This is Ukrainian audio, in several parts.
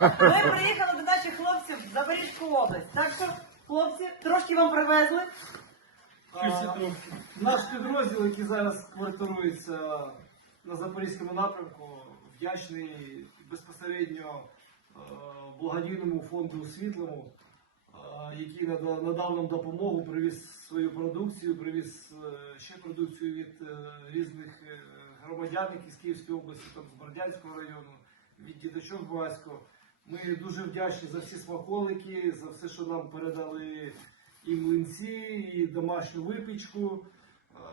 Ми приїхали до наших хлопців в Запорізьку область. Так що, хлопці, трошки вам привезли. А, Наш підрозділ, який зараз квартирується на Запорізькому напрямку, вдячний безпосередньо е, благодійному фонду Світлому, е, який нада- надав нам допомогу, привіз свою продукцію, привіз е, ще продукцію від різних громадян, які з Київської області, там, з Бердянського району, від діточок Басько. Ми дуже вдячні за всі смаколики, за все, що нам передали і млинці, і домашню випічку.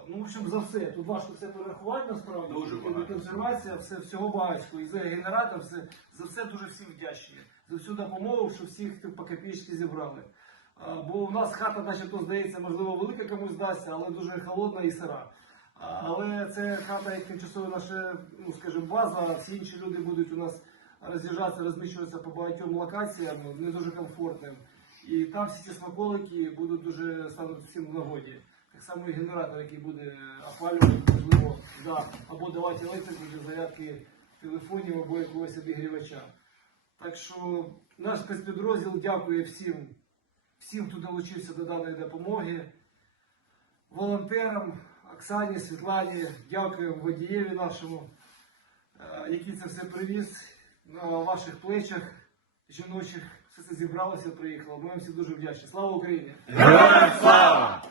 Ну, в общем, за все. Тут важко все перерахувати насправді. Дуже І консервація, все всього багатько. І за генератор, все, за все дуже всім вдячні. За всю допомогу, що всіх по копійки зібрали. А, Бо у нас хата, начебто, здається, можливо, велика комусь здасться, але дуже холодна і сира. А, Але це хата як тимчасова наша, ну скажімо, база, а всі інші люди будуть у нас роз'їжджатися, розміщуватися по багатьом локаціям, не дуже комфортним. І там всі ці смаколики будуть дуже стануть в нагоді. Так само і генератор, який буде опалювати, можливо, да, або давати електрику для зарядки телефонів або якогось обігрівача. Так що наш спецпідрозділ дякує всім, всім, хто долучився до даної допомоги, волонтерам, Оксані, Світлані, дякуємо водієві нашому, е, який це все привіз на ваших плечах жіночих. Все це зібралося, приїхало. Ми вам всі дуже вдячні. Слава Україні! Героям слава!